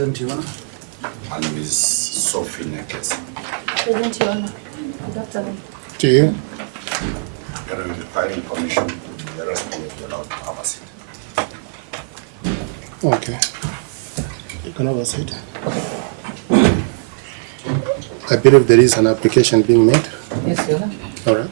Present, Your Honor. My name is Sophie Nekes. Present, Your Honor. Good afternoon. To you. You're in the filing commission. The rest will be allowed to have a seat. Okay. You can have a seat. I believe there is an application being made. Yes, Your Honor. All right.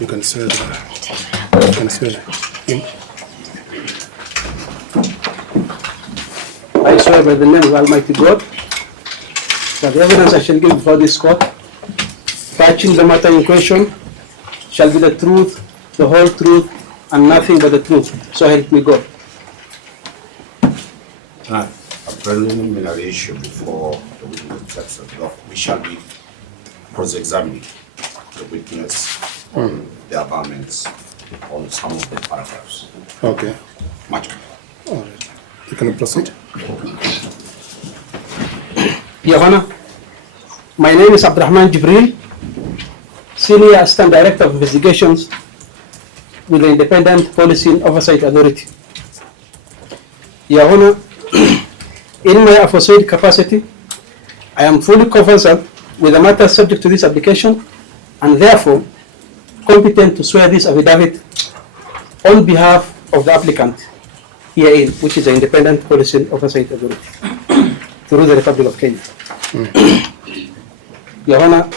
You can swear. You can swear. I swear by the name of Almighty God that the evidence I shall give before this court, touching the matter in question, shall be the truth, the whole truth, and nothing but the truth. So help me God. A preliminary issue before the witness takes the law. We shall be cross-examining the witness on the amendments on some of the paragraphs. Okay. Much better. All right. You can proceed. Your Honor, my name is Abdurrahman Jibril, Senior Assistant Director of Investigations with the Independent Policy and Oversight Authority. Your Honor, in my aforesaid capacity, I am fully conversant with the matter subject to this application and therefore competent to swear this affidavit on behalf of the applicant herein, which is the Independent Policy and Oversight Authority through the Republic of Kenya. Your Honor,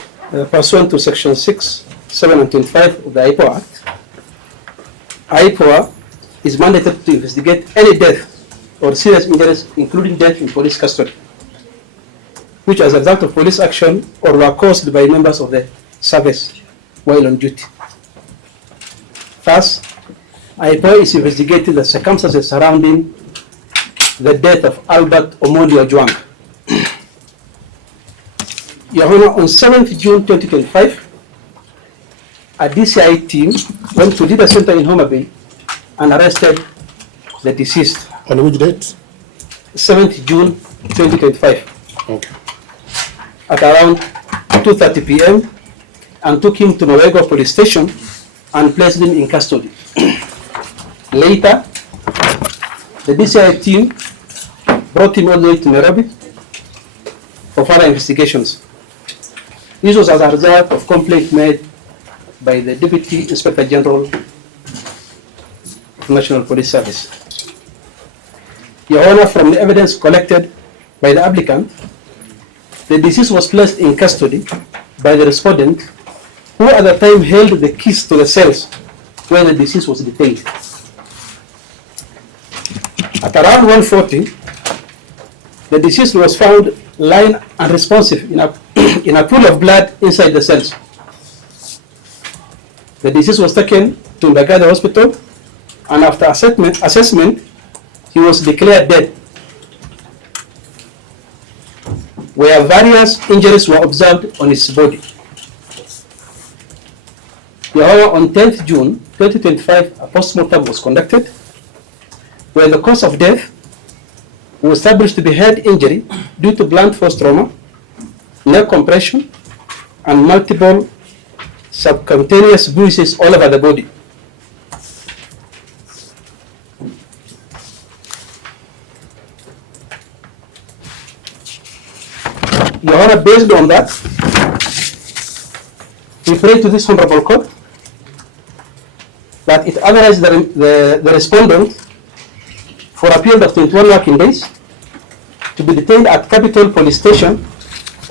pursuant to Section 6, 7, and 25 of the IPOA Act, IPOA is mandated to investigate any death or serious injuries, including death in police custody, which as a result of police action or were caused by members of the service while on duty. Thus, IPOA is investigating the circumstances surrounding the death of Albert Omondi Ojwang. Your Honor, on 7th June 2025, a DCI team went to Leader Center in Homa Bay and arrested the deceased. On which date? 7th June 2025 Okay. at around 2:30 p.m. and took him to Nowego police station and placed him in custody. Later, the DCI team brought him all the way to Nairobi for further investigations. This was as a result of complaint made by the Deputy Inspector General of National Police Service. Your Honor, from the evidence collected by the applicant, the deceased was placed in custody by the respondent, who at the time held the keys to the cells where the deceased was detained. At around 1:40, the deceased was found lying unresponsive in a pool of blood inside the cells. The deceased was taken to Mbagada Hospital, and after assessment, he was declared dead, where various injuries were observed on his body. However, on 10th June 2025, a postmortem was conducted, where the cause of death was established to be head injury due to blunt force trauma, neck compression, and multiple subcutaneous bruises all over the body. Your Honor, based on that, we pray to this Honorable Court that it authorizes the respondent for a period of 21 working days to be detained at Capital Police Station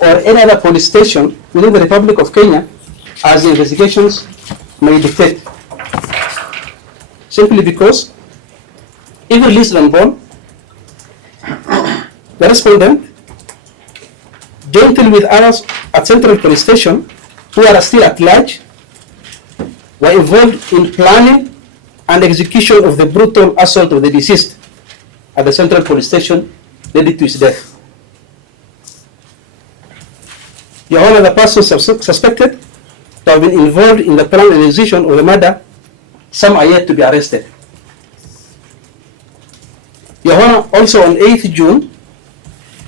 or any other police station within the Republic of Kenya as the investigations may dictate. Simply because, if released on bond, the respondent, jointly with others at Central Police Station who are still at large, were involved in planning and execution of the brutal assault of the deceased at the Central Police Station, leading to his death. Your Honor, the person suspected to have been involved in the plan and execution of the murder. Some are yet to be arrested. Your Honor, also on 8th June,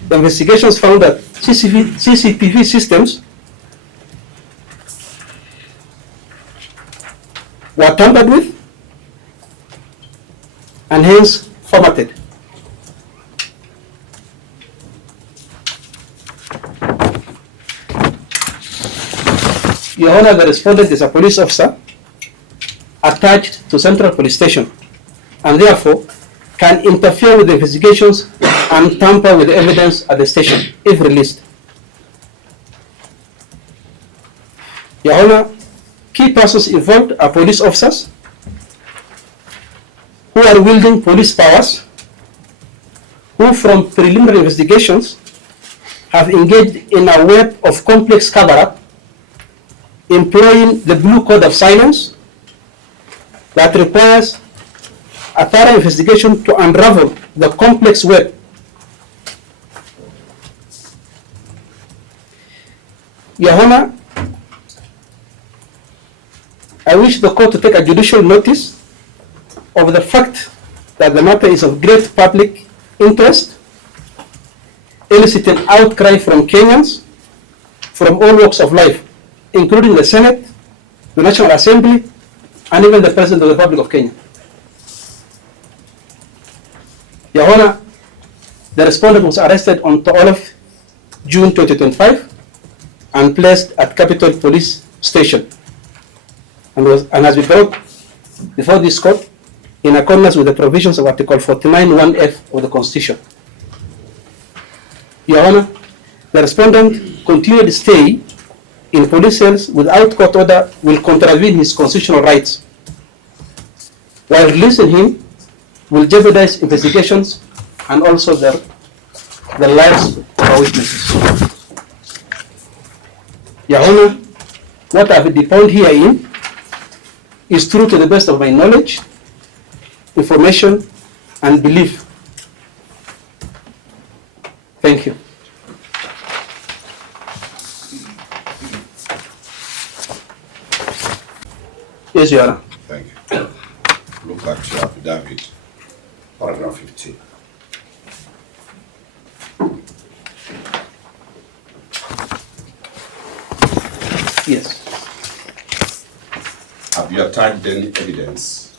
the investigations found that CCTV systems were tampered with and hence formatted. Your Honor, the respondent is a police officer attached to Central Police Station and therefore can interfere with the investigations and tamper with the evidence at the station if released. Your Honor, key persons involved are police officers who are wielding police powers, who from preliminary investigations have engaged in a web of complex cover-up, employing the blue code of silence that requires a thorough investigation to unravel the complex web. Your Honor, I wish the court to take a judicial notice of the fact that the matter is of great public interest, eliciting outcry from Kenyans from all walks of life, including the Senate, the National Assembly, and even the President of the Republic of Kenya. Your Honor, the respondent was arrested on 12th June 2025 and placed at Capital Police Station and has been brought before this court in accordance with the provisions of Article 49(1)(f) of the Constitution. Your Honor, the respondent continued stay in police cells without court order will contravene his constitutional rights, while releasing him will jeopardize investigations and also the lives of our witnesses. Your Honor, what I have deponed herein is true to the best of my knowledge, information, and belief. Thank you. Yes, Your Honor. Thank you. Look at your affidavit, paragraph 15. Yes. Have you attached any evidence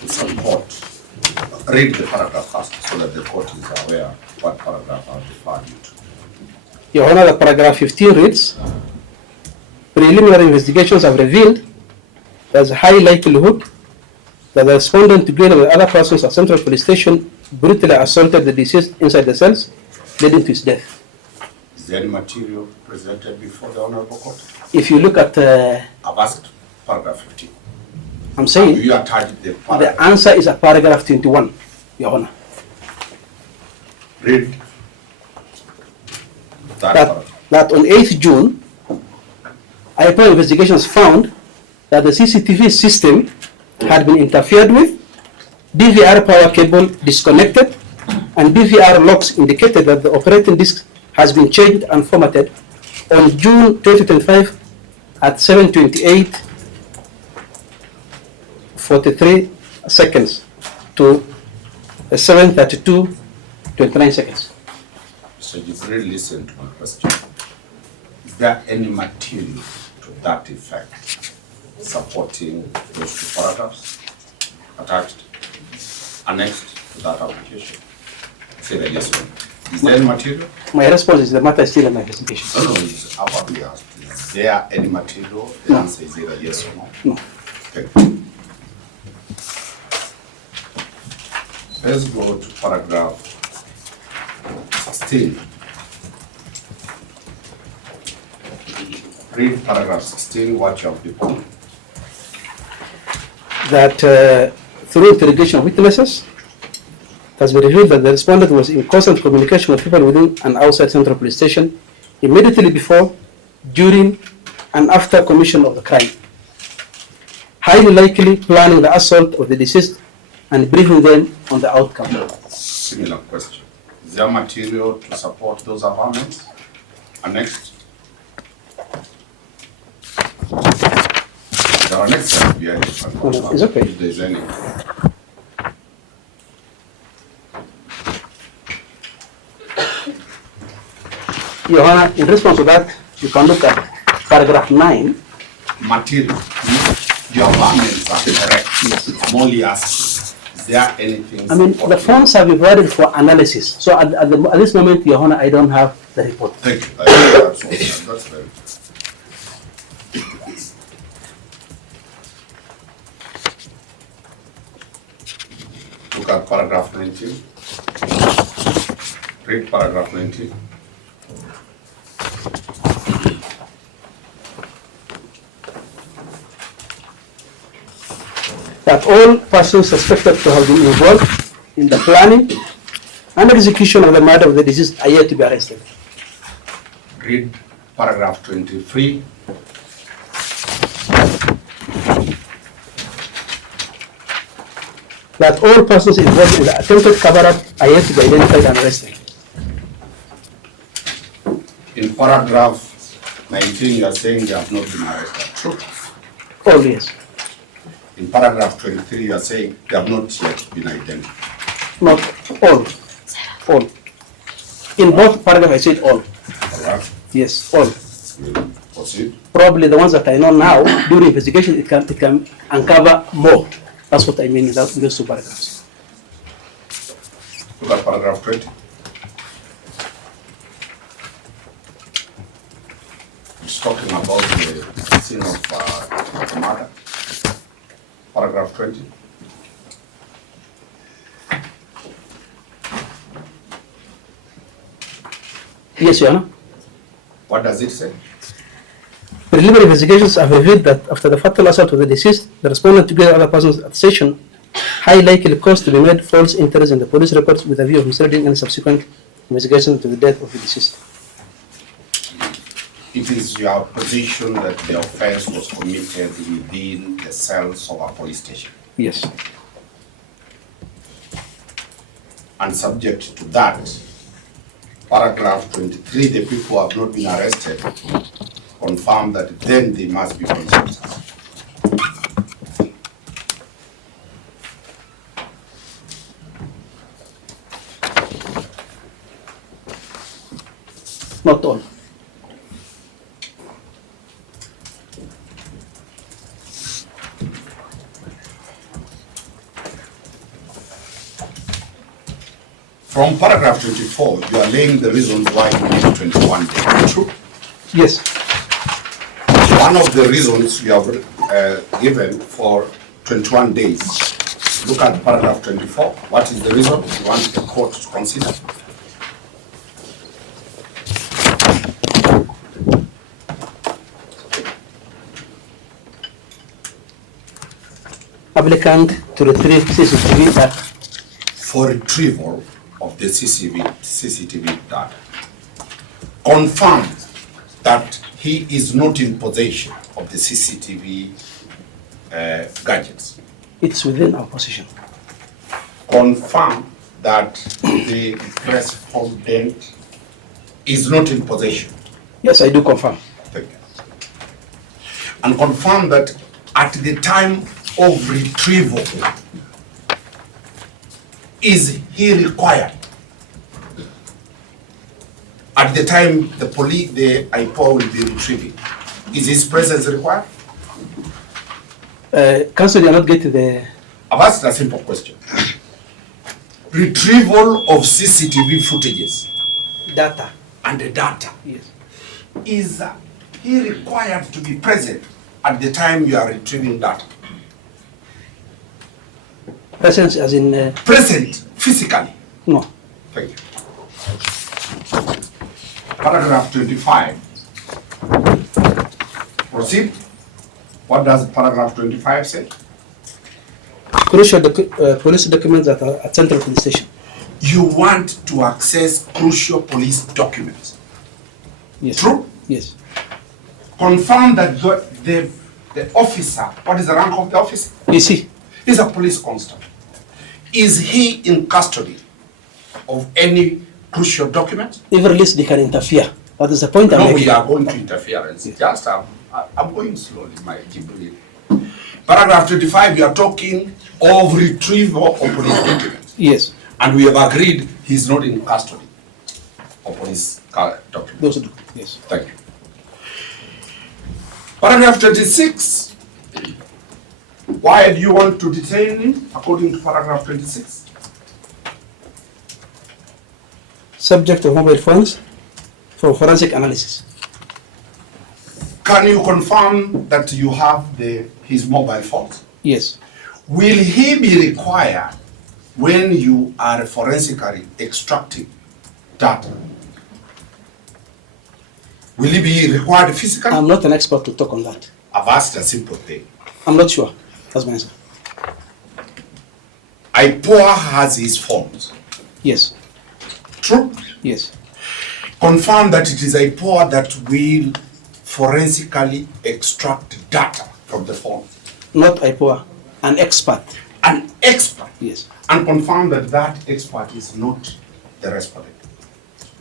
to support? Read the paragraph first so that the court is aware what paragraph I referred you to. Your Honor, the paragraph 15 reads, preliminary investigations have revealed there's a high likelihood that the respondent, together with other persons at Central Police Station, brutally assaulted the deceased inside the cells, leading to his death. Is there any material presented before the Honorable Court? If you look at, I've asked paragraph 15. I'm saying, Have you attached the paragraph? the answer is at paragraph 21, Your Honor. Read that paragraph. That on 8th June, IPO investigations found that the CCTV system had been interfered with, DVR power cable disconnected, and DVR logs indicated that the operating disk has been changed and formatted on June 2025 at 7:28:43 seconds to 7:32:29 seconds. So you really listen to my question. Is there any material to that effect supporting those two paragraphs attached, annexed to that application? Say that yes or no. Is there any material? My response is the matter is still under investigation. No, it's about we asked. Is there any material? The No. answer is either yes or no. No. Thank you. Let's go to paragraph 16. Read paragraph 16, what you have before. That through interrogation of witnesses, it has been revealed that the respondent was in constant communication with people within and outside Central Police Station immediately before, during, and after commission of the crime, highly likely planning the assault of the deceased and briefing them on the outcome. Similar question. Is there material to support those amendments? Next. There are next step behind it. No, it's okay. If there's any. Your Honor, in response to that, you can look at paragraph 9. Material, your garments are correct. I'm only asking, is there anything? I mean, the forms have been provided for analysis. So at this moment, Your Honor, I don't have the report. Thank you. I think that's very. Look at paragraph 19. Read paragraph 19. That all persons suspected to have been involved in the planning and execution of the murder of the deceased are yet to be arrested. Read paragraph 23. That all persons involved in the attempted cover-up are yet to be identified and arrested. In paragraph 19, you are saying they have not been arrested. True. All, yes. In paragraph 23, you are saying they have not yet been identified. Not all. All. In both paragraphs, I said all. All right. Yes, all. We'll proceed. Probably the ones that I know now, during investigation, it can uncover more. That's what I mean in those two paragraphs. Look at paragraph 20. It's talking about the scene of murder. Paragraph 20. Yes, Your Honor. What does it say? Preliminary investigations have revealed that after the fatal assault of the deceased, the respondent together with other persons at the station high likely cause to be made false entries in the police records with a view of misleading any subsequent investigation to the death of the deceased. It is your position that the offense was committed within the cells of a police station. Yes. And subject to that, paragraph 23, the people who have not been arrested confirm that then they must be police officers. Not all. From paragraph 24, you are laying the reasons why you need 21 days. True? Yes. One of the reasons you have given for 21 days, look at paragraph 24. What is the reason you want the court to consider? Applicant to retrieve CCTV data. For retrieval of the CCTV data, confirms that he is not in possession of the CCTV gadgets. It's within our position. Confirm that the respondent is not in possession. Yes, I do confirm. Thank you. And confirm that at the time of retrieval, is he required? At the time the IPO will be retrieving, is his presence required? Counsel, you are not getting the... I've asked a simple question. Retrieval of CCTV footages data. and the data. Yes. Is he required to be present at the time you are retrieving data? Presence as in... Present physically? no. Thank you. Paragraph 25. Proceed. What does paragraph 25 say? Crucial police documents that are at Central Police Station. You want to access crucial police documents. Yes. True? Yes. Confirm that the officer, what is the rank of the officer? PC. Is a police constable. Is he in custody of any crucial document? If released, they can interfere. That is the point I'm No, making. we are going to interference. Just I'm going slowly, my Jibril. Paragraph 25, we are talking of retrieval of police documents. Yes. And we have agreed he's not in custody of police documents. Those are, yes. Thank you. Paragraph 26. Why do you want to detain him according to paragraph 26? Subject of mobile phones for forensic analysis. Can you confirm that you have his mobile phones? Yes. Will he be required when you are forensically extracting data? Will he be required physically? I'm not an expert to talk on that. I've asked a simple thing. I'm not sure. That's my answer. IPOA has his phones. Yes. True? Yes. Confirm that it is IPOA that will forensically extract data from the phone. Not IPOA, an expert. An expert. Yes. And confirm that that expert is not the respondent.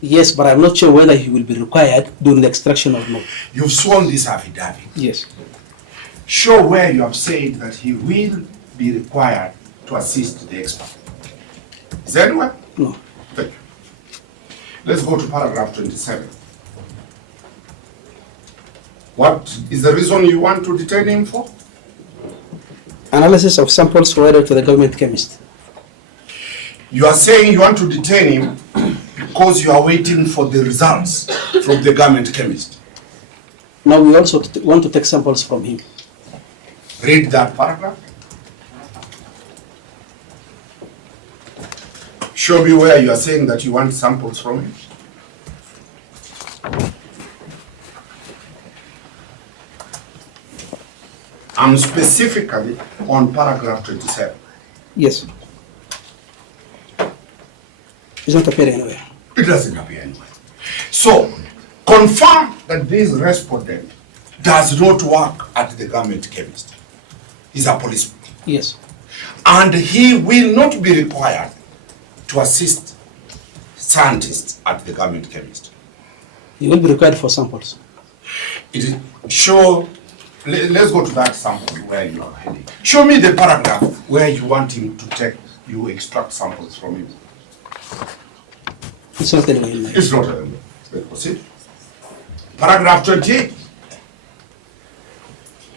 Yes, but I'm not sure whether he will be required during the extraction or not. You've sworn this affidavit. Yes. Show where you have said that he will be required to assist the expert. Is there anywhere? No. Thank you. Let's go to paragraph 27. What is the reason you want to detain him for? Analysis of samples provided to the government chemist. You are saying you want to detain him because you are waiting for the results from the government chemist. Now we also want to take samples from him. Read that paragraph. Show me where you are saying that you want samples from him. I'm specifically on paragraph 27. Yes. It's not appearing anywhere. It doesn't appear anywhere. So, confirm that this respondent does not work at the government chemist. He's a policeman. Yes. And he will not be required to assist scientists at the government chemist. He will be required for samples. It is show. Let's go to that sample where you are heading. Show me the paragraph where you want him to extract samples from him. It's not anywhere in my. It's not a. Let's proceed. Paragraph 28.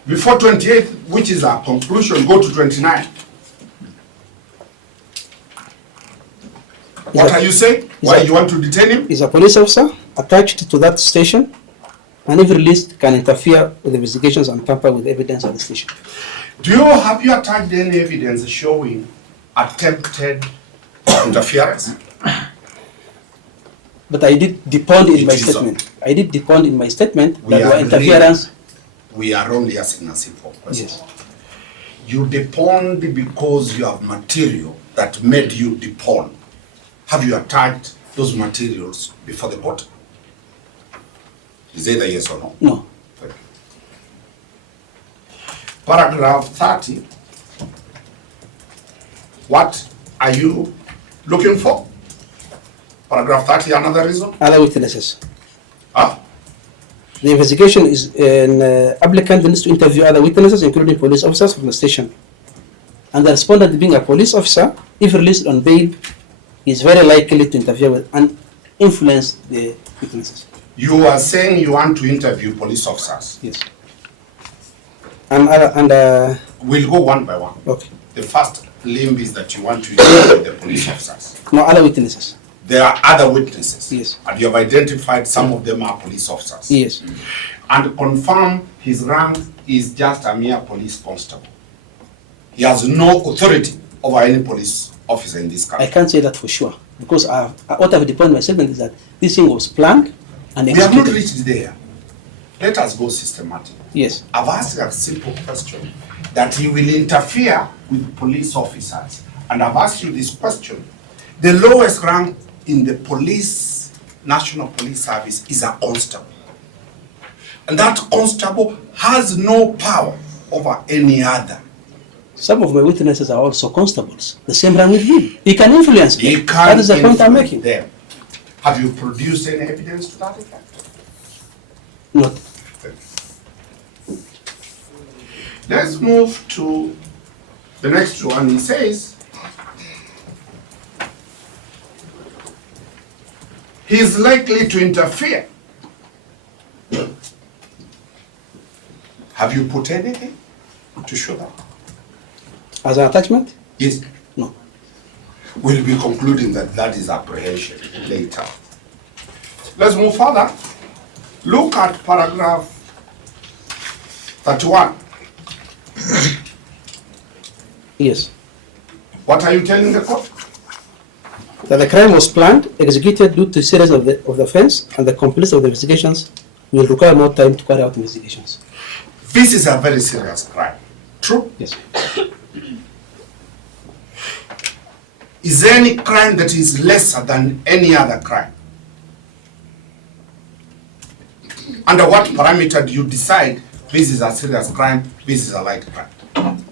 Before 28, which is our conclusion, go to 29. What are you saying? Why you want to detain him? Is a police officer attached to that station, and if released can interfere with investigations and tamper with evidence at the station. Have you attached any evidence showing attempted interference? But I did depend in my It is statement. I did depend in my statement We that there were agree. interference. We are only asking a simple question. Yes. You deponed because you have material that made you depone. Have you attached those materials before the court? Is it a yes or no? No. Thank you. Paragraph 30. What are you looking for? Paragraph 30, another reason? Other witnesses. Ah, The investigation is an applicant needs to interview other witnesses, including police officers from the station. And the respondent, being a police officer, if released on bail, is very likely to interfere with and influence the witnesses. you are saying you want to interview police officers. Yes. And We'll go one by one. okay. The first limb is that you want to interview the police officers. No, other witnesses. There are other witnesses. Yes. And you have identified some of them are police officers. Yes. And confirm his rank is just a mere police constable. He has no authority over any police officer in this I country. can't say that for sure because what I've depended my statement is that this thing was planned and We have not executed. reached there. Let us go systematic. Yes. I've asked a simple question that he will interfere with police officers. And I've asked you this question. The lowest rank in the police, National Police Service is a constable. And that constable has no power over any other. Some of my witnesses are also constables. The same rank with him. He can influence them. He That can't is the point I'm influence making. them. Have you produced any evidence to that effect? Not. Let's move to the next one. He says, he is likely to interfere. Have you put anything to show that? As an attachment? Yes. No. We'll be concluding that that is apprehension later. Let's move further. Look at paragraph 31. Yes. What are you telling the court? That the crime was planned, executed due to seriousness of the offense, and the completeness of the investigations will require more time to carry out investigations. This is a very serious crime. True? Yes. Is there any crime that is lesser than any other crime? Under what parameter do you decide this is a serious crime, this is a light crime?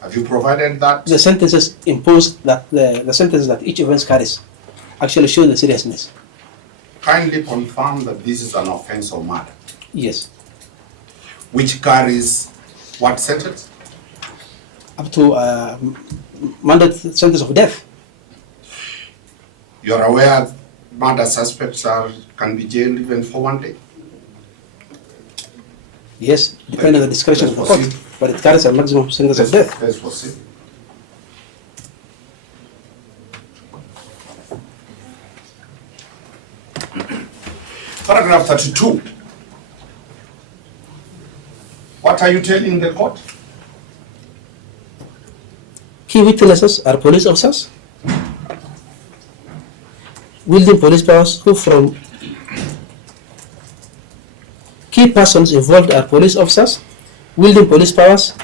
Have you provided that? The sentences imposed, that the sentences that each offense carries actually show the seriousness. Kindly confirm that this is an offense of murder, Yes. which carries what sentence? Up to mandatory sentence of death. You're aware murder suspects can be jailed even for 1 day? Yes, depending on the discretion of the court, Proceed. but it carries a maximum sentence of death. Let's proceed. Paragraph 32. What are you telling the court? Key witnesses are police officers, wielding police powers who from key persons involved are police officers, wielding police powers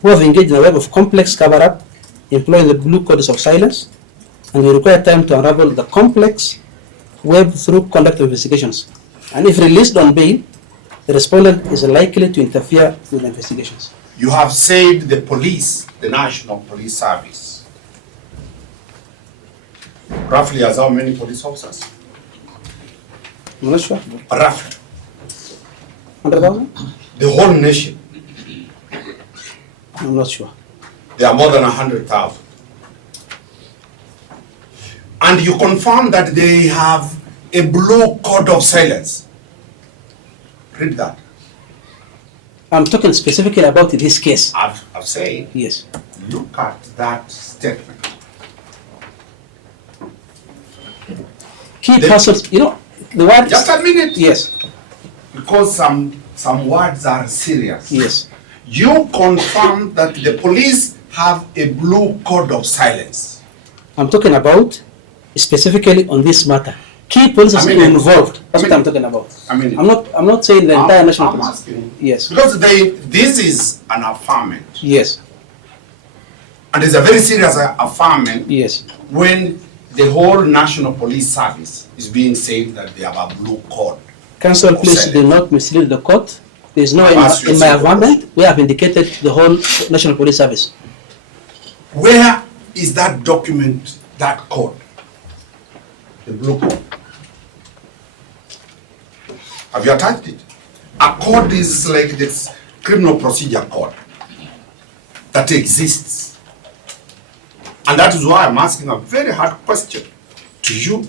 who have engaged in a web of complex cover-up, employing the blue codes of silence, and will require time to unravel the complex web through conduct of investigations. And if released on bail, the respondent is likely to interfere with the investigations. You have said the police, the National Police Service, roughly has how many police officers? I'm not sure. Roughly. 100,000? The whole nation. I'm not sure. There are more than 100,000. And you confirm that they have a blue code of silence. Read that. I'm talking specifically about this case. I've said, Yes. look at that statement. Key persons, you know, the word. Just a minute. Yes, Because some words are serious. yes. You confirm that the police have a blue code of silence. I'm talking about specifically on this matter. Key police I mean, involved. That's I mean- what I'm talking about. I mean, I'm not saying the entire national I'm police. asking. Yes, Because this is an affirmation. yes, And it's a very serious affirmation yes. when the whole National Police Service is being said that they have a blue code. Council, please Silence. do not mislead the court. There is no, I've asked you in a my simple amendment, we have indicated the whole National Police Service. Where is that document, that code? The blue code. Have you attached it? A code is like this criminal procedure code that exists. And that is why I'm asking a very hard question to you.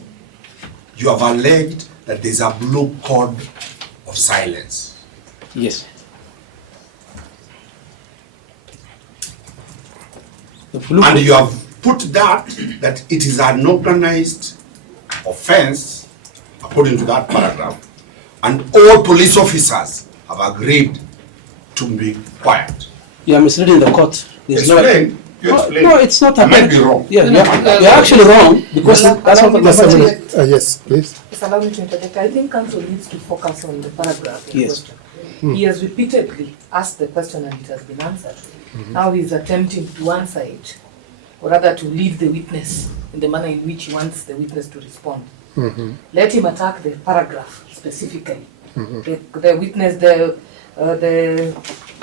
You have alleged that there's a blue code of silence. Yes. The blue And you have put that it is an organized offense, according to that paragraph, and all police officers have agreed to be quiet. You are misleading the court. There's Explain. You explain. No, it's not I might happening. be wrong. Yeah, you're actually wrong because Well, that's allow what me to the interject. Yes, please. Just allow me to interject. I think council needs to focus on the paragraph in Yes. question. He has repeatedly asked the question and it has been answered. Now he's attempting to answer it, or rather to lead the witness in the manner in which he wants the witness to respond. Let him attack the paragraph specifically. The witness, the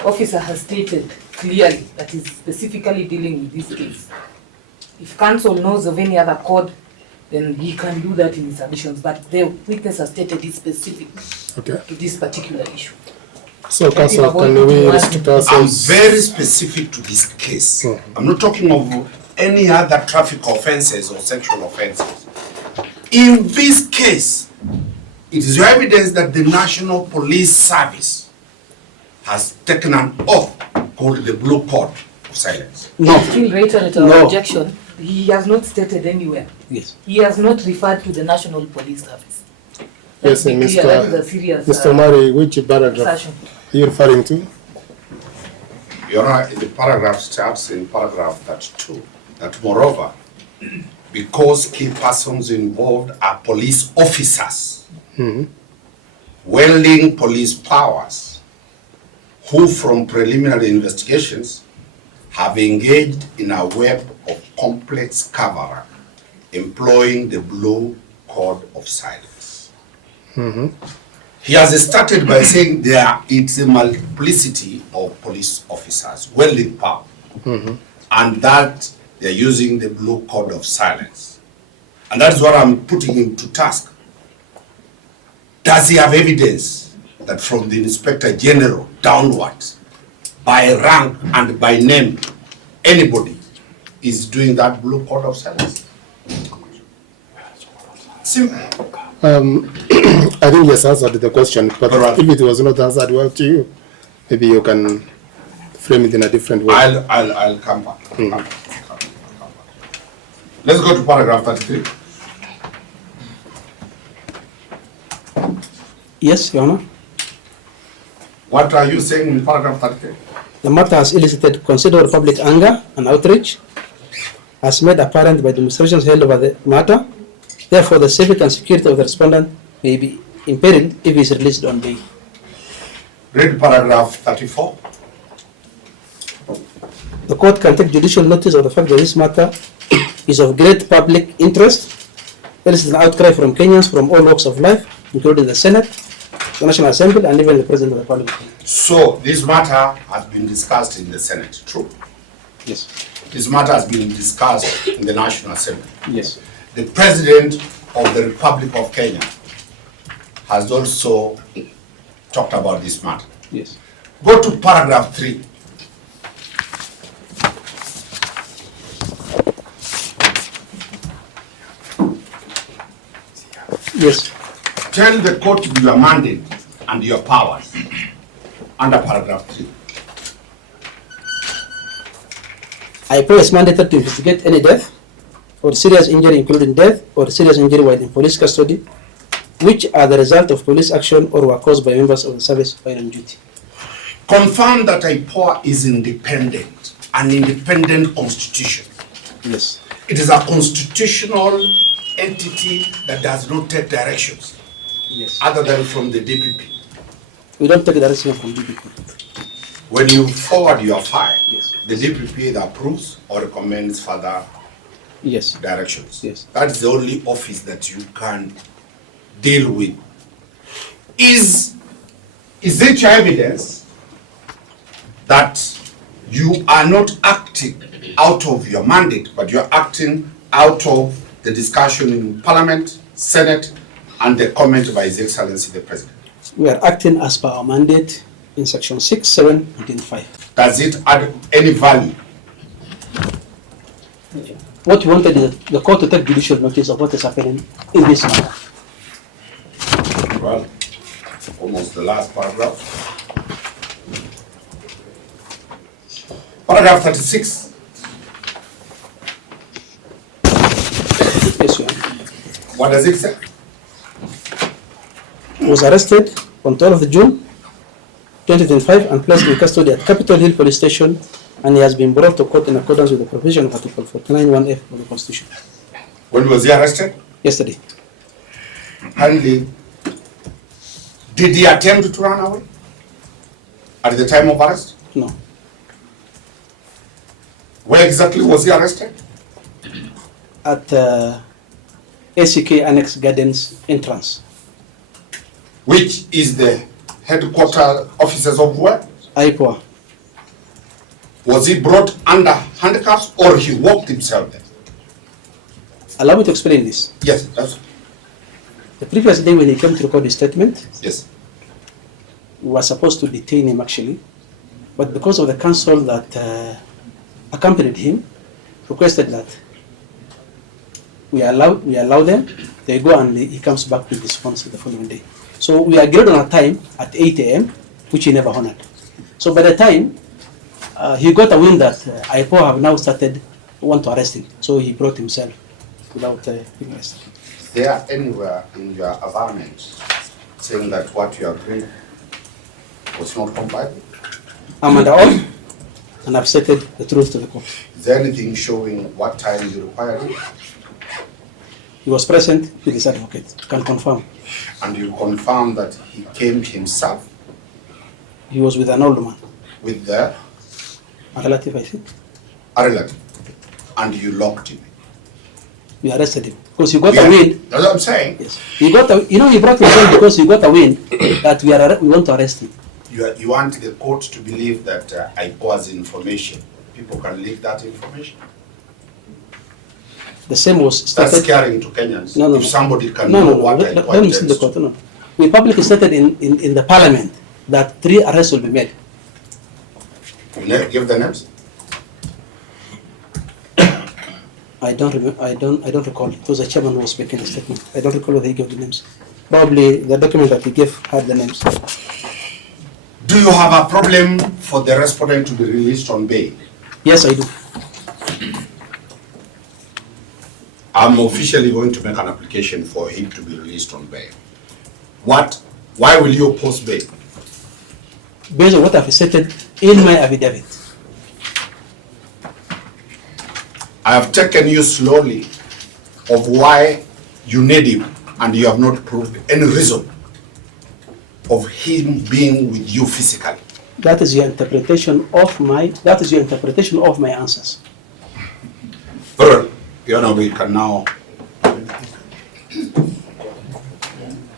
officer has stated clearly that he's specifically dealing with this case. If counsel knows of any other code, then he can do that in his submissions, but the witness has stated it's specific Okay. to this particular issue. So, Council, can we restrict I'm ourselves? very specific to this case. I'm not talking of any other traffic offenses or sexual offenses. In this case, it is your evidence that the National Police Service has taken an oath called the Blue Code of Silence. No. Still reiterate our No. objection. He has not stated anywhere. Yes. He has not referred to the National Police Service. Yes, Let's be clear, that is a serious Mr. Mari, which paragraph assertion. are you referring to? Your Honor, the paragraph starts in paragraph 32, that moreover, because key persons involved are police officers, wielding police powers, who from preliminary investigations have engaged in a web of complex cover-up, employing the Blue Code of Silence. He has started by saying it's a multiplicity of police officers wielding power, and that they're using the Blue Code of Silence. And that's what I'm putting him to task. Does he have evidence that from the Inspector General downwards, by rank and by name, anybody is doing that Blue Code of Silence? Simple. I think he has answered the question, but All right. if it was not answered well to you, maybe you can frame it in a different way. I'll come back. Come back. Let's go to paragraph 33. Yes, Your Honor. What are you saying in paragraph 33? The matter has elicited considerable public anger and outrage, as made apparent by demonstrations held over the matter. Therefore, the safety and security of the respondent may be imperiled if he is released on bail. Read paragraph 34. The court can take judicial notice of the fact that this matter is of great public interest. There is an outcry from Kenyans from all walks of life, including the Senate, the National Assembly, and even the President of the Parliament. So this matter has been discussed in the Senate, true? Yes. This matter has been discussed in the National Assembly. Yes. The President of the Republic of Kenya has also talked about this matter. Yes. Go to paragraph 3. Yes. Tell the court your mandate and your powers under paragraph 3. I is mandated to investigate any death or serious injury, including death or serious injury while in police custody, which are the result of police action or were caused by members of the service while on duty. Confirm that IPOA is independent, an independent constitution. Yes. It is a constitutional entity that does not take directions Yes. other than from the DPP. We don't take direction from DPP. When you forward your file, Yes. the DPP either approves or recommends further Yes. directions. Yes. That's the only office that you can deal with. Is it your evidence that you are not acting out of your mandate, but you're acting out of the discussion in Parliament, Senate, and the comment by His Excellency the President? We are acting as per our mandate in section 6, 7, and 5. Does it add any value? What we wanted is the court to take judicial notice of what is happening in this matter. Well, almost the last paragraph. Paragraph 36. Yes, Your Honor. What does it say? He was arrested on 12th of June 2025 and placed in custody at Capitol Hill Police Station, and he has been brought to court in accordance with the provision of Article 49(1)(f) of the Constitution. When was he arrested? Yesterday. Apparently, did he attempt to run away at the time of arrest? No. Where exactly was he arrested? At ACK Annex Gardens entrance. Which is the headquarters officers of where? IPOA. Was he brought under handcuffs or he walked himself there? Allow me to explain this. Yes, that's, The previous day when he came to record his statement, yes. We were supposed to detain him actually, but because of the council that accompanied him, requested that we allow them, they go and he comes back to his phones the following day. So we agreed on a time at 8 a.m., which he never honored. So by the time he got a wind that IPO have now want to arrest him, so he brought himself without being arrested. Is there anywhere in your avowment saying that what you agreed was not complied with? I'm under oath, and I've stated the truth to the court. Is there anything showing what time you required it? He was present with his advocate, can confirm. And you confirm that he came himself He was with an old man, with the a relative, I think. relative, and you locked him. We arrested him because he got a wind. That's what I'm saying. Yes, he got a. You know, he brought himself because he got a wind that we want to arrest him. You want the court to believe that IPO's information, people can leak that information? The same was stated. That's scaring to Kenyans. No. If somebody can No. know what Let IPO me see the intends court. to. No. We publicly stated in the parliament that 3 arrests will be made. You give the names? I don't remember. I don't recall. It was the chairman who was making the statement. I don't recall whether he gave the names. Probably the document that he gave had the names. Do you have a problem for the respondent to be released on bail? Yes, I do. I'm officially going to make an application for him to be released on bail. Why will you oppose bail? Based on what I've stated in my affidavit. I have taken you slowly of why you need him, and you have not proved any reason of him being with you physically. That is your interpretation of my. That is your interpretation of my answers. Well,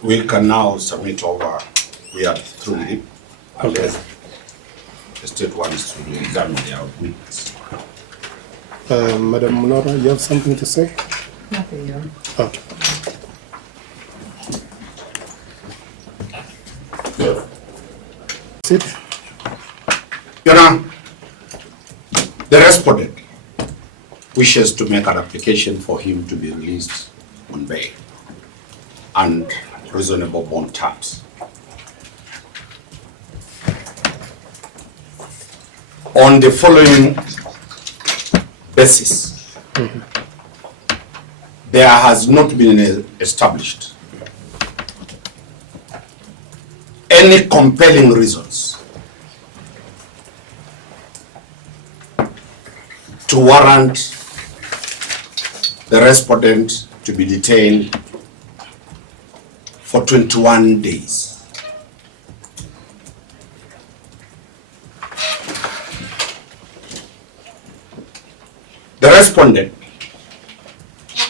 we can now submit over. We are through with it. Unless the state wants to examine their witness. Madam Munora, you have something to say? Nothing, yeah. Okay. Sit. Your Honor, the respondent wishes to make an application for him to be released on bail and reasonable bond terms. On the following basis, there has not been established any compelling reasons to warrant the respondent to be detained for 21 days. The respondent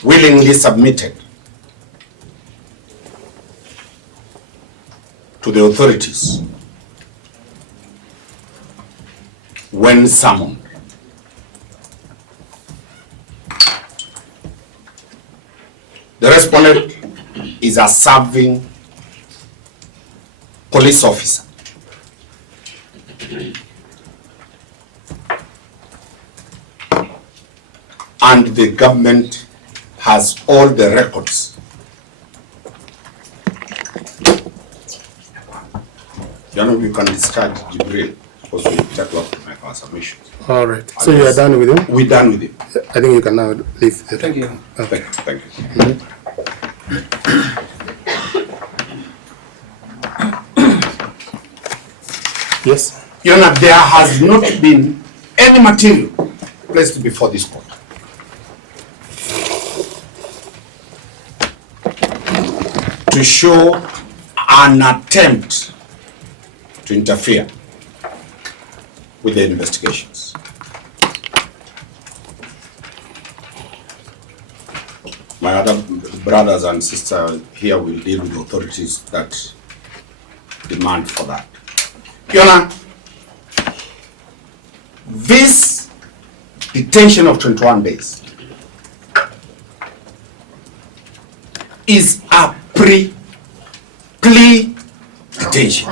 willingly submitted to the authorities when summoned. The respondent is a serving police officer. And the government has all the records. You know, we can discharge Jibril because we take up to make our submissions. All right. So you are done with him? We're done with it. I think you can now leave. Thank you. Okay. Thank you. Yes. Your Honor, there has not been any material placed before this court to show an attempt to interfere with the investigations. My other brothers and sisters here will deal with the authorities that demand for that. Your Honor, this detention of 21 days is a plea detention.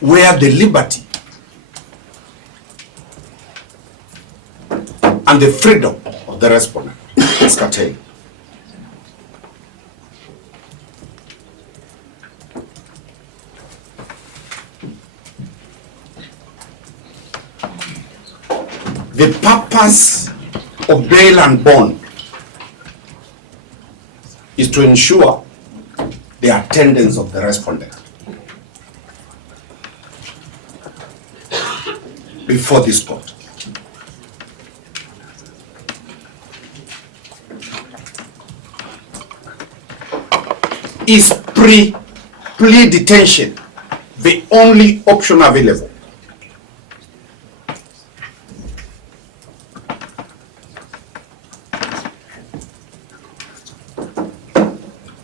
where the liberty and the freedom of the respondent is curtailed. The purpose of bail and bond is to ensure the attendance of the respondent before this court. Is plea detention the only option available?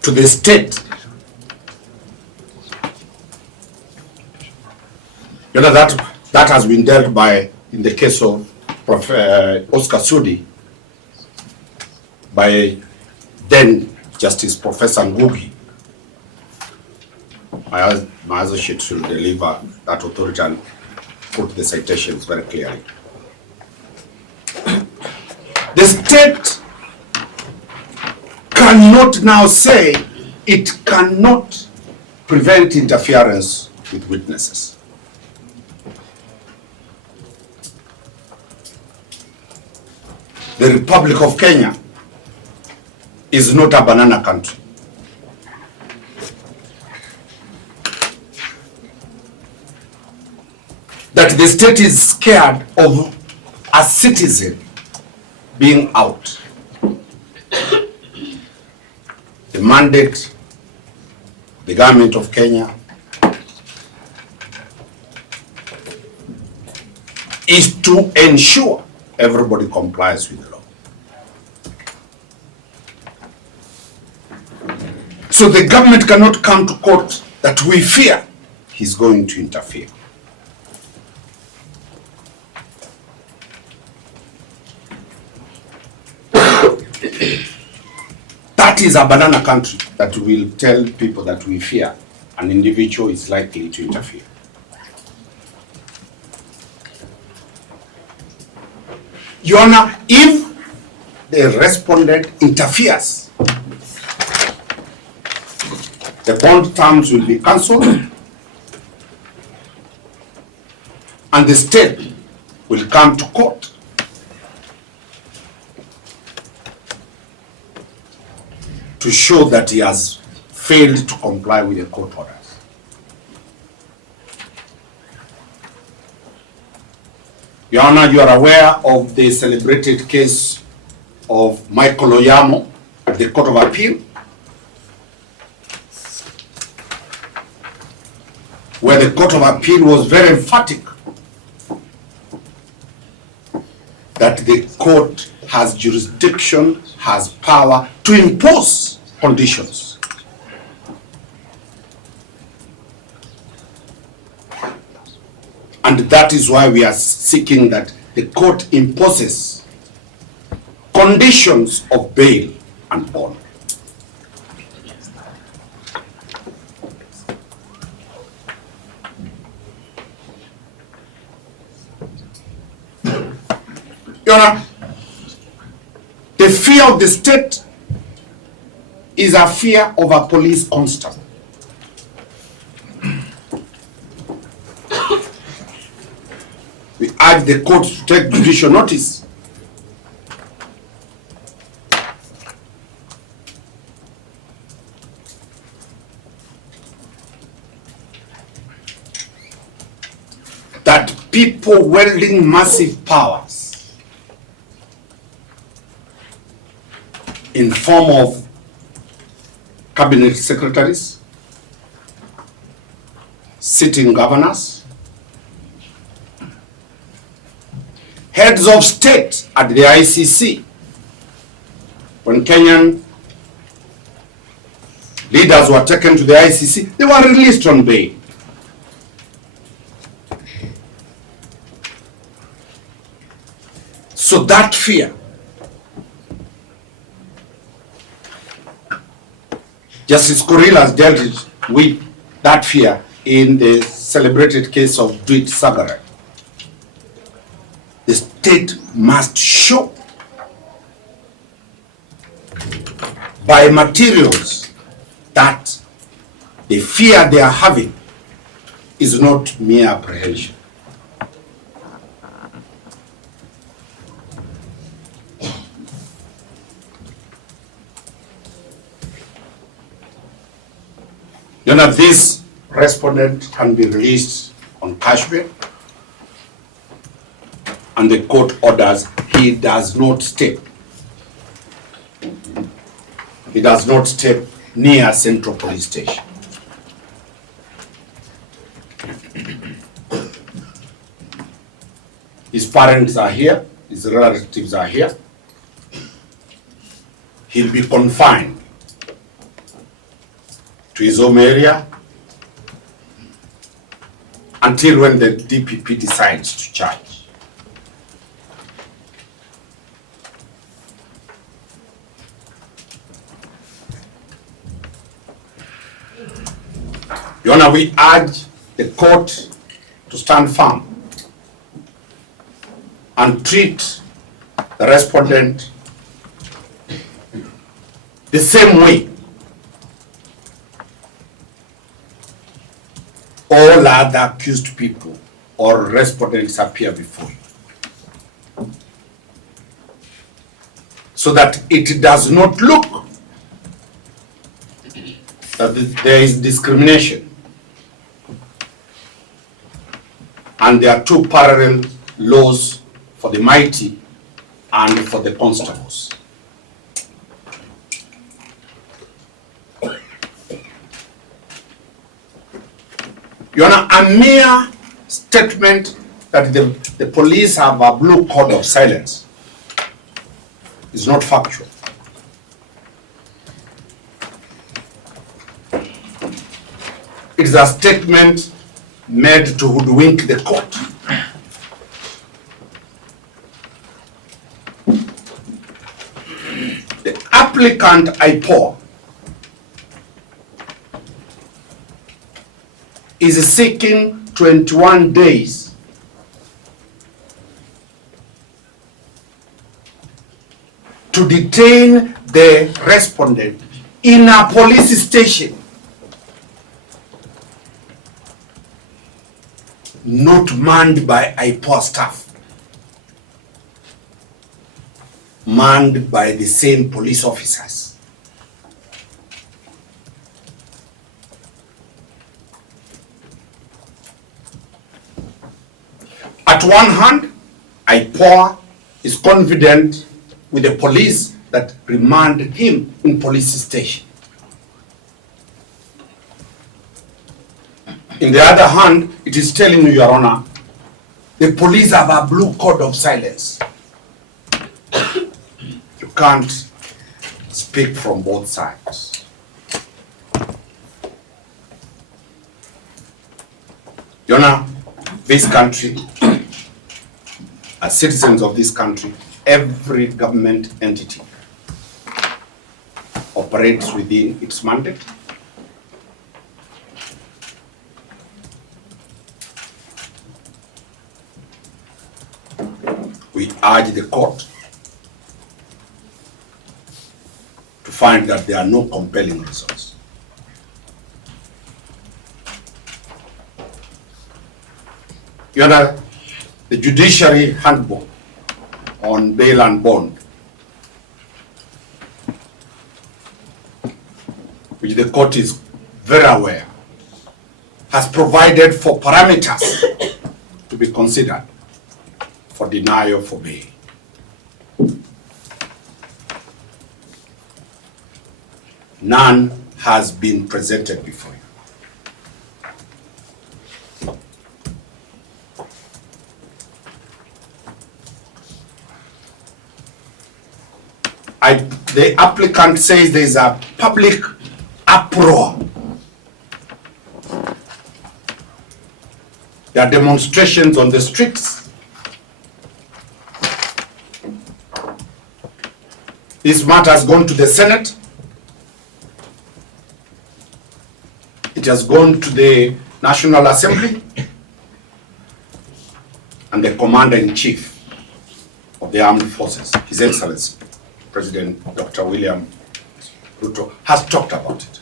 To the state? You know, that has been dealt by, in the case of Oscar Sudi, by then Justice Professor Ngugi. My associate should deliver that authority and put the citations very clearly. The state cannot now say it cannot prevent interference with witnesses. The Republic of Kenya is not a banana country. That the state is scared of a citizen being out. The mandate of the government of Kenya is to ensure everybody complies with the law. So the government cannot come to court that we fear he's going to interfere. That is a banana country that will tell people that we fear an individual is likely to interfere. Your Honor, if the respondent interferes, the bond terms will be cancelled and the state will come to court to show that he has failed to comply with the court orders. Your Honor, you are aware of the celebrated case of Michael Oyamo at the Court of Appeal, where the Court of Appeal was very emphatic that the court has jurisdiction, has power to impose conditions. And that is why we are seeking that the court imposes conditions of bail and bond. Your Honor, the fear of the state is a fear of a police constable. We urge the court to take judicial notice that people wielding massive powers in form of cabinet secretaries, sitting governors, heads of state at the ICC, when Kenyan leaders were taken to the ICC, they were released on bail. So that fear, Justice Kurila has dealt with that fear in the celebrated case of Dwight Sagare, the state must show by materials that the fear they are having is not mere apprehension. You know, this respondent can be released on cash bail, and the court orders he does not step. He does not step near Central Police Station. His parents are here, his relatives are here. He'll be confined to his home area until when the DPP decides to charge. Your Honor, we urge the court to stand firm and treat the respondent the same way all other accused people or respondents appear before you, so that it does not look that there is discrimination and there are two parallel laws for the mighty and for the constables. Your Honor, a mere statement that the police have a blue code of silence is not factual. It is a statement made to hoodwink the court. The applicant IPOA is seeking 21 days to detain the respondent in a police station, not manned by IPOA staff, manned by the same police officers. At one hand, IPOA is confident with the police that remanded him in police station. In the other hand, it is telling you, Your Honor, the police have a blue code of silence. You can't speak from both sides. Your Honor, this country, as citizens of this country, every government entity operates within its mandate. We urge the court to find that there are no compelling reasons. Your Honor, the Judiciary Handbook on Bail and Bond, which the court is very aware, has provided for parameters to be considered for denial for bail. None has been presented before you. The applicant says there is a public uproar. There are demonstrations on the streets. This matter has gone to the Senate. It has gone to the National Assembly and the Commander-in-Chief of the Armed Forces, His Excellency, President Dr. William Ruto, has talked about it.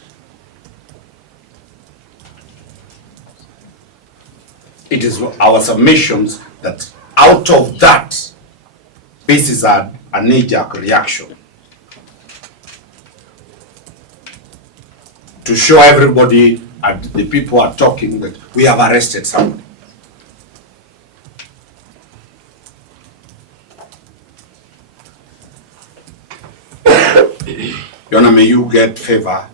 It is our submissions that out of that, this is a knee-jerk reaction to show everybody and the people are talking that we have arrested somebody. Your Honor, may you get favor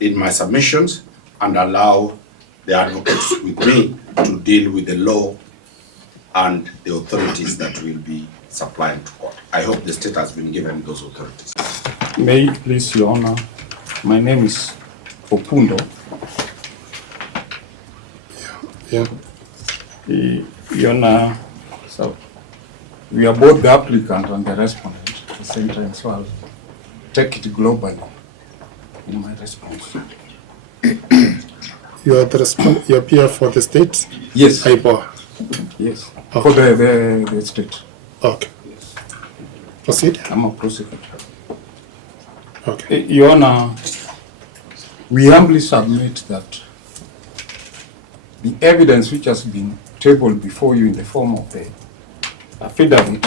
in my submissions and allow the advocates with me to deal with the law and the authorities that will be supplying to court. I hope the state has been given those authorities. May it please Your Honor, my name is Opundo. Yeah. Your Honor, so we are both the applicant and the respondent at the same time, so I'll take it globally in my response. You are you appear for the state? Yes. IPOA. Yes. Okay. For the state. Okay. Proceed. I'm a prosecutor. Okay. Your Honor, we humbly submit that the evidence which has been tabled before you in the form of the affidavit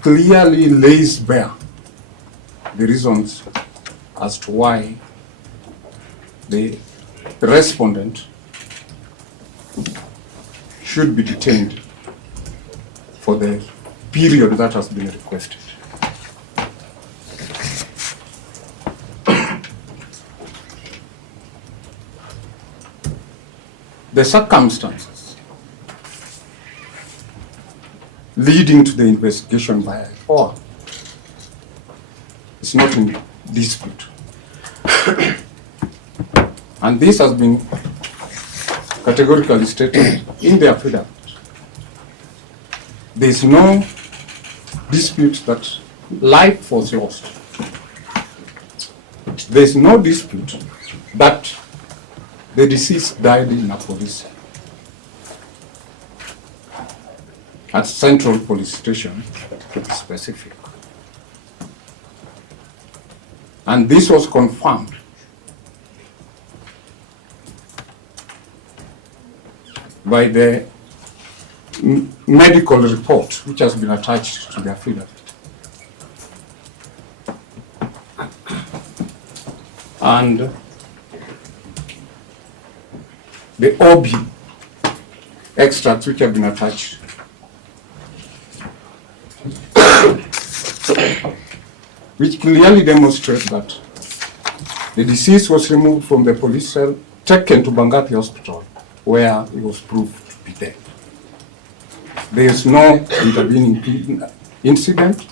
clearly lays bare the reasons as to why the respondent should be detained for the period that has been requested. The circumstances leading to the investigation by IPOA is not in dispute. And this has been categorically stated in the affidavit. There is no dispute that life was lost. There is no dispute that the deceased died in a police cell at Central Police Station, to be specific. And this was confirmed by the medical report which has been attached to the affidavit. And the OB extracts which have been attached which clearly demonstrate that the deceased was removed from the police cell, taken to Bangati Hospital, where he was proved to be dead. There is no intervening incident.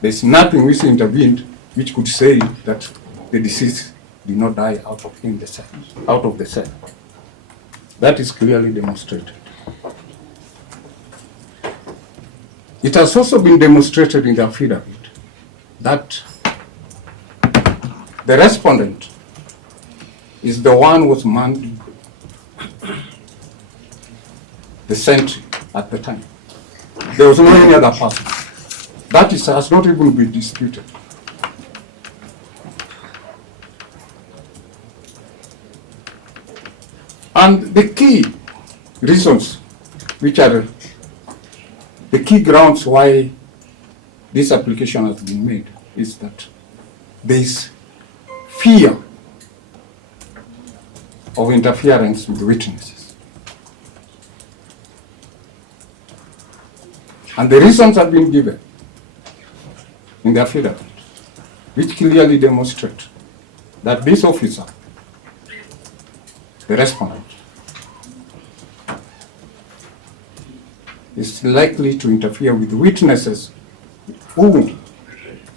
There is nothing which intervened which could say that the deceased did not die out of the cell. That is clearly demonstrated. It has also been demonstrated in the affidavit that the respondent is the one who was manning the sentry at the time. There was no any other person. That has not even been disputed. And the key reasons, which are the key grounds why this application has been made, is that there is fear of interference with witnesses. And the reasons have been given in the affidavit, which clearly demonstrate that this officer, the respondent, is likely to interfere with witnesses whose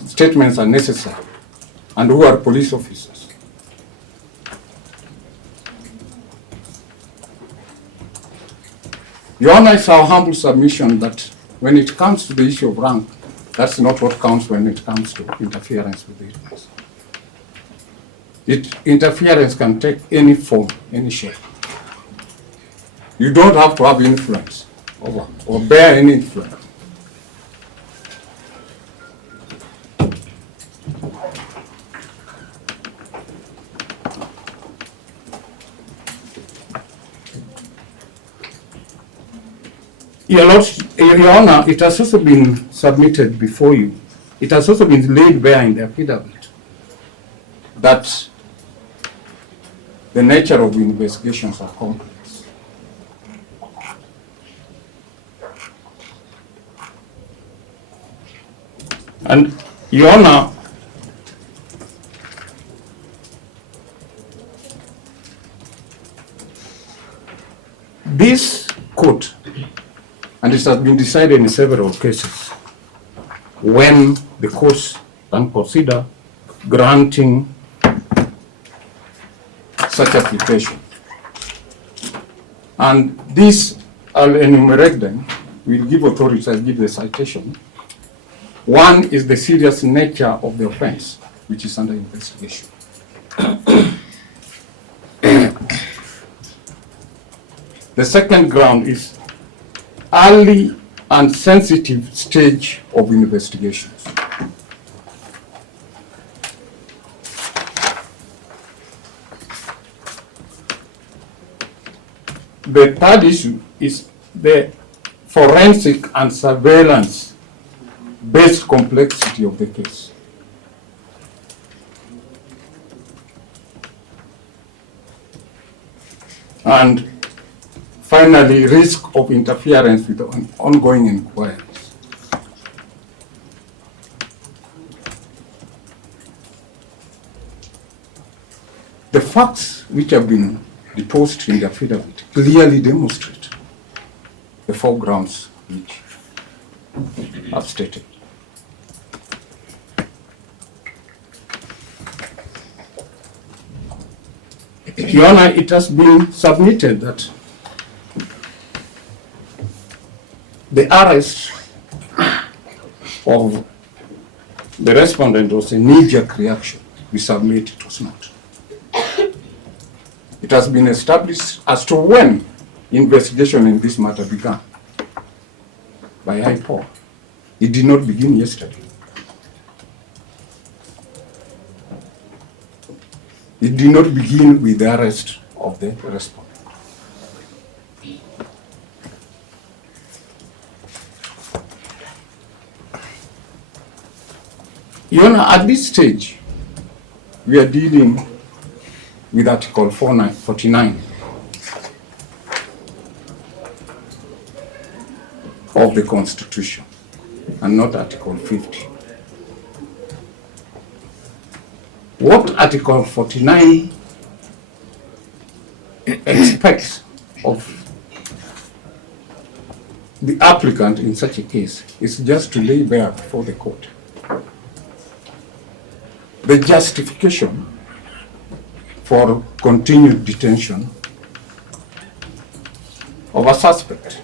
statements are necessary and who are police officers. Your Honor, it's our humble submission that when it comes to the issue of rank, that's not what counts when it comes to interference with the witness. Interference can take any form, any shape. You don't have to have influence over or bear any influence. Your Honor, it has also been submitted before you. It has also been laid bare in the affidavit that the nature of investigations are complex. And Your Honor, this court, and it has been decided in several cases, when the courts can consider granting such application. And this, I'll enumerate them. We'll give authorities, I'll give the citation. One is the serious nature of the offense, which is under investigation. The second ground is early and sensitive stage of investigations. The third issue is the forensic and surveillance based complexity of the case. And finally, risk of interference with ongoing inquiries. The facts which have been deposed in the affidavit clearly demonstrate the four grounds which I've stated. Your Honor, it has been submitted that the arrest of the respondent was a knee-jerk reaction. We submit it was not. It has been established as to when investigation in this matter began by IPOA. It did not begin yesterday. It did not begin with the arrest of the respondent. Your Honor, at this stage, we are dealing with Article 49 of the Constitution and not Article 50. What Article 49 expects of the applicant in such a case is just to lay bare before the court the justification for continued detention of a suspect.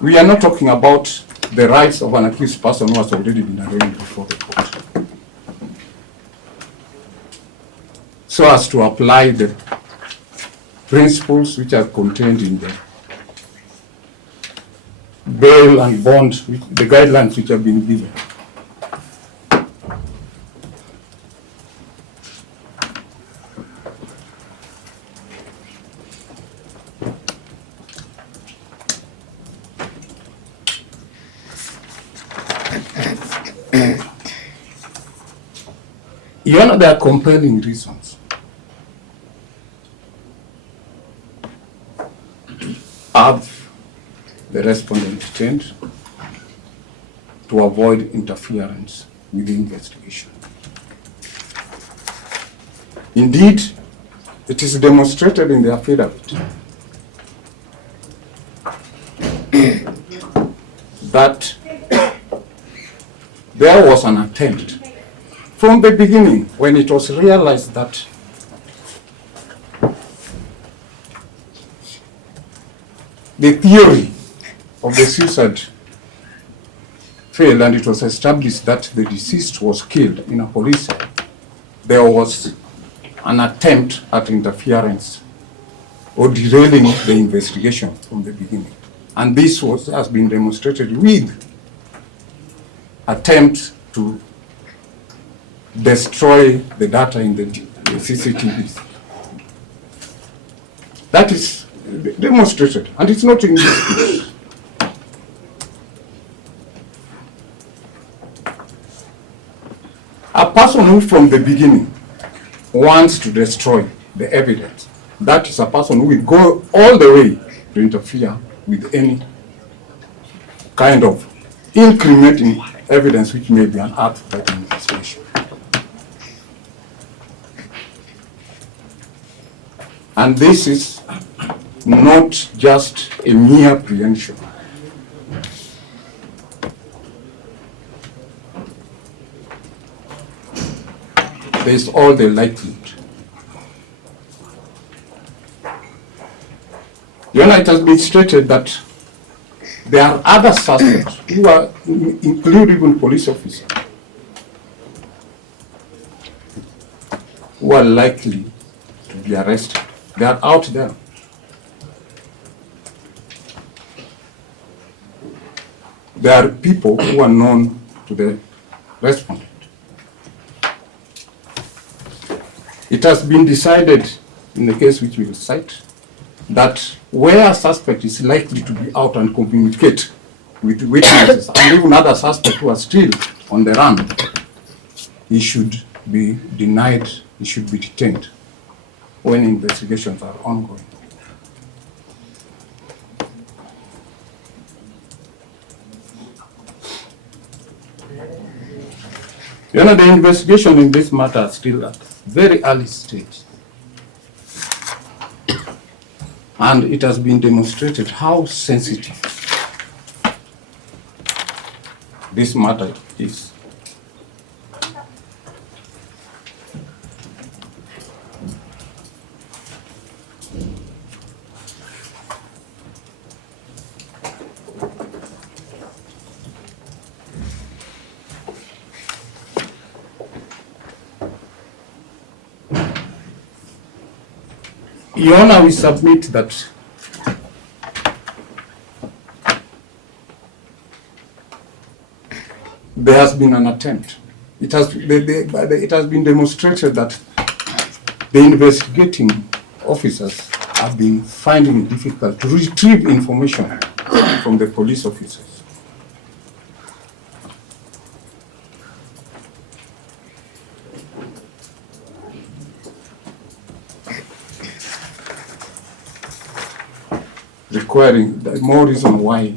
We are not talking about the rights of an accused person who has already been arraigned before the court, so as to apply the principles which are contained in the bail and bond, the guidelines which have been given. You know, there are compelling reasons. Have the respondent detained to avoid interference with the investigation. Indeed, it is demonstrated in the affidavit that there was an attempt from the beginning when it was realized that the theory of the suicide failed and it was established that the deceased was killed in a police cell, there was an attempt at interference or derailing the investigation from the beginning. And this has been demonstrated with attempts to destroy the data in the CCTVs. That is demonstrated, and it's not in dispute. A person who from the beginning wants to destroy the evidence, that is a person who will go all the way to interfere with any kind of incriminating evidence which may be unearthed by the investigation. And this is not just a mere preemption. There is all the likelihood. It has been stated that there are other suspects who are, include even police officers, who are likely to be arrested. They are out there. There are people who are known to the respondent. It has been decided in the case which we will cite that where a suspect is likely to be out and communicate with witnesses and even other suspects who are still on the run, he should be denied, he should be detained when investigations are ongoing. The investigation in this matter is still at very early stage. And it has been demonstrated how sensitive this matter is. Your Honor, we submit that there has been an attempt. It has been demonstrated that the investigating officers have been finding it difficult to retrieve information from the police officers. Requiring more reason why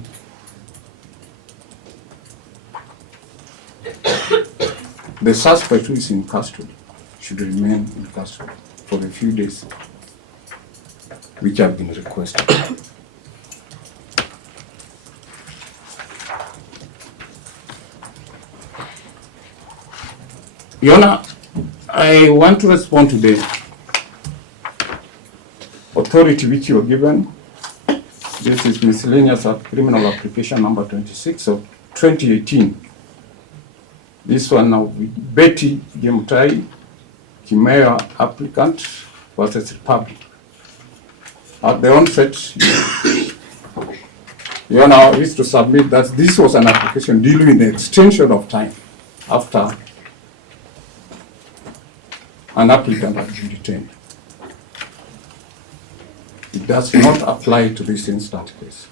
the suspect who is in custody should remain in custody for the few days which have been requested. Your Honor, I want to respond to the authority which you were given. This is miscellaneous criminal application number 26 of 2018. This one now with Betty Gemutai, Kimea applicant versus Republic. At the onset, Your Honor is to submit that this was an application dealing with the extension of time after an applicant had been detained. It does not apply to this instant case.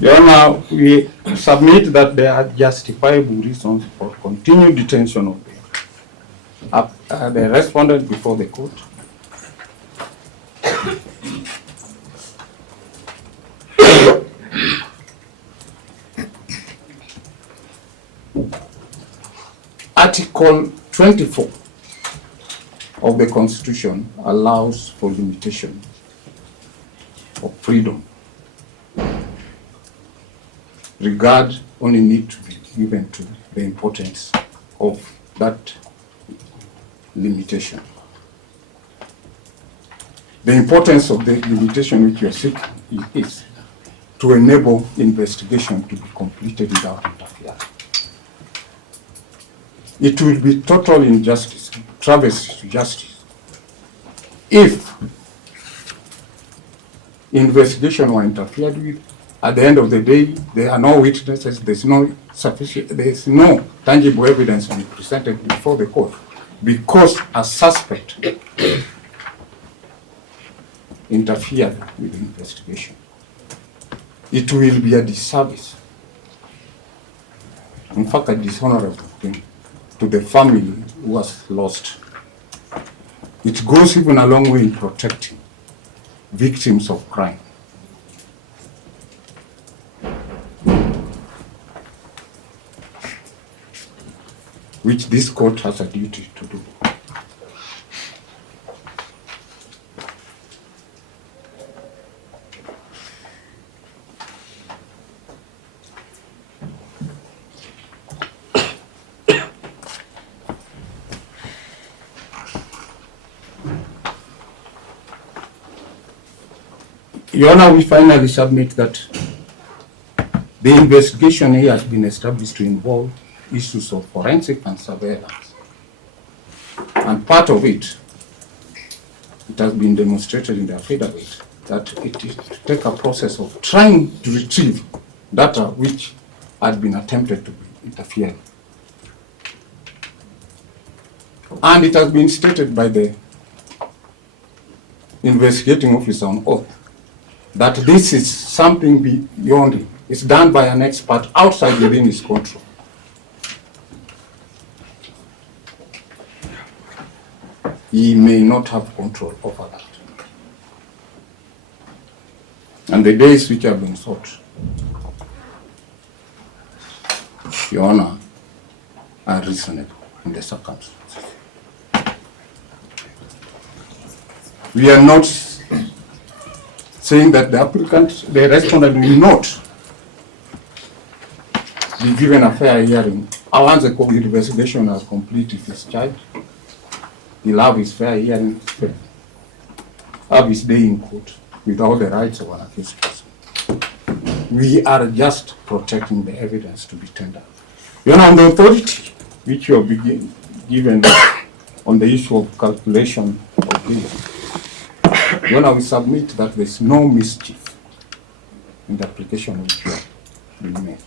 Your Honor, we submit that there are justifiable reasons for continued detention of the respondent before the court. Article 24 of the Constitution allows for limitation of freedom regard only need to be given to the importance of that limitation. The importance of the limitation which you are seeking is to enable investigation to be completed without interference. It will be total injustice, travesty to justice, if investigation were interfered with. At the end of the day, there are no witnesses, there's no tangible evidence to be presented before the court, because a suspect interfered with the investigation. It will be a disservice, in fact a dishonorable thing, to the family who was lost. It goes even a long way in protecting victims of crime. Which this court has a duty to do. Your Honor, we finally submit that the investigation here has been established to involve issues of forensic and surveillance. And part of it has been demonstrated in the affidavit that it is to take a process of trying to retrieve data which had been attempted to be interfered. And it has been stated by the investigating officer on oath that this is something beyond him. It's done by an expert outside within his control. He may not have control over that. And the days which have been sought, Your Honor, are reasonable in the circumstances. We are not saying that the applicant, the respondent will not be given a fair hearing. Once the investigation is complete, if he's charged, he'll have his fair hearing, have his day in court with all the rights of an accused person. We are just protecting the evidence to be tendered. You know, on the authority which you have been given on the issue of calculation of this, when I will submit that there is no mischief in the application which you have been made.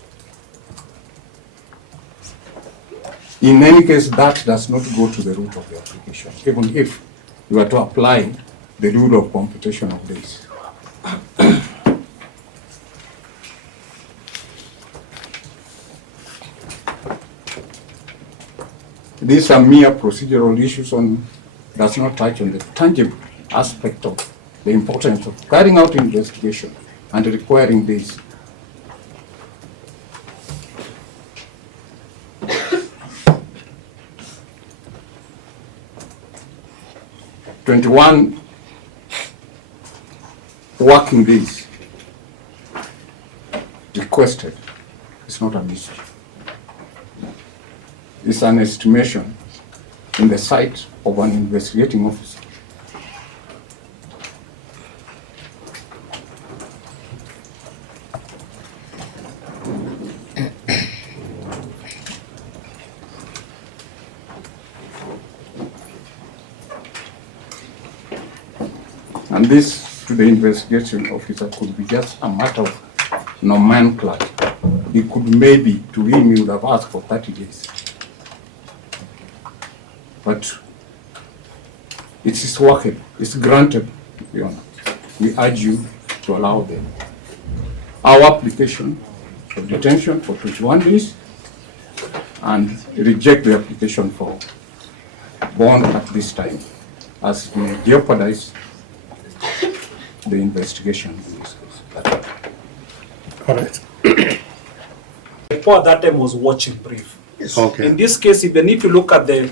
In any case, that does not go to the root of the application, even if you were to apply the rule of computation of days. These are mere procedural issues on does not touch on the tangible aspect of the importance of carrying out investigation and requiring this. "21 working days requested is not an issue. It's an estimation in the sight of an investigating officer. And this, to the investigation officer, could be just a matter of nomenclature. It could maybe, to him, he would have asked for 30 days. But it is workable, it's granted, Your Honor. We urge you to allow them our application for detention for 21 days and reject the application for bond at this time, as we jeopardize the investigation in this case. All right. The report that time was watching brief. Okay. In this case, even if you look at the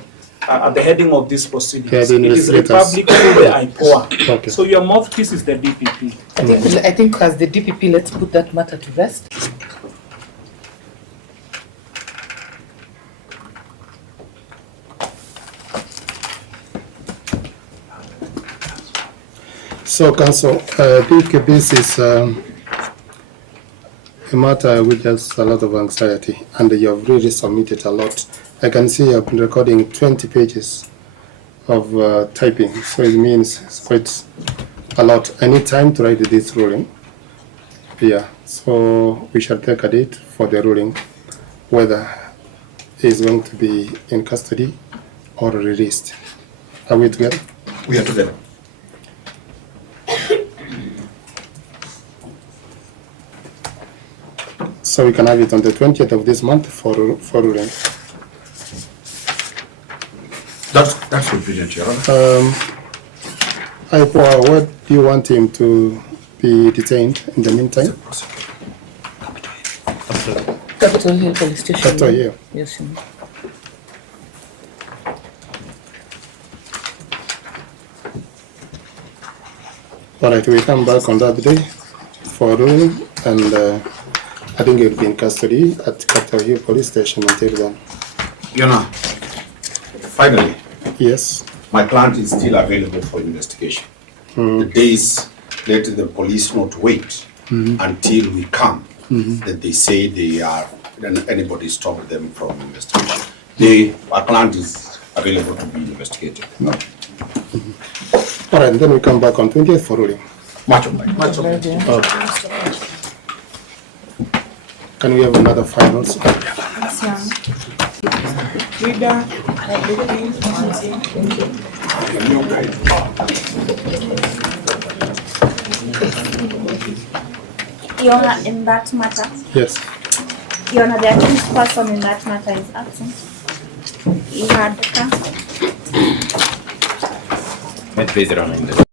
heading of this proceedings, Yeah, it is Republic through the IPOA. Okay. So your mouthpiece is the DPP. I think as the DPP, let's put that matter to rest. So, Council, I think this is a matter which has a lot of anxiety, and you have really submitted a lot. I can see you have been recording 20 pages of typing, so it means it's quite a lot. I need time to write this ruling. Yeah, so we shall take a date for the ruling, whether he is going to be in custody or released. Are we together? We are together. So we can have it on the 20th of this month for ruling. That's convenient, Your Honor. What do you want him to be detained in the meantime? Capitol Hill Police Station. Capitol Hill. Yes, Your Honor. All right, we come back on that day for ruling, and I think he'll be in custody at Capitol Hill Police Station until then. Your Honor, finally, Yes. my client is still available for investigation. The days let the police not wait until we come, that they say they are, then anybody stop them from investigation. Our client is available to be investigated. No. All right, then we come back on 20th for ruling. Much obliged. Can we have another finals? Your Honor, in that matter, Yes. Your Honor, the accused person in that matter is absent. He had cancer. May I please, Your Honor,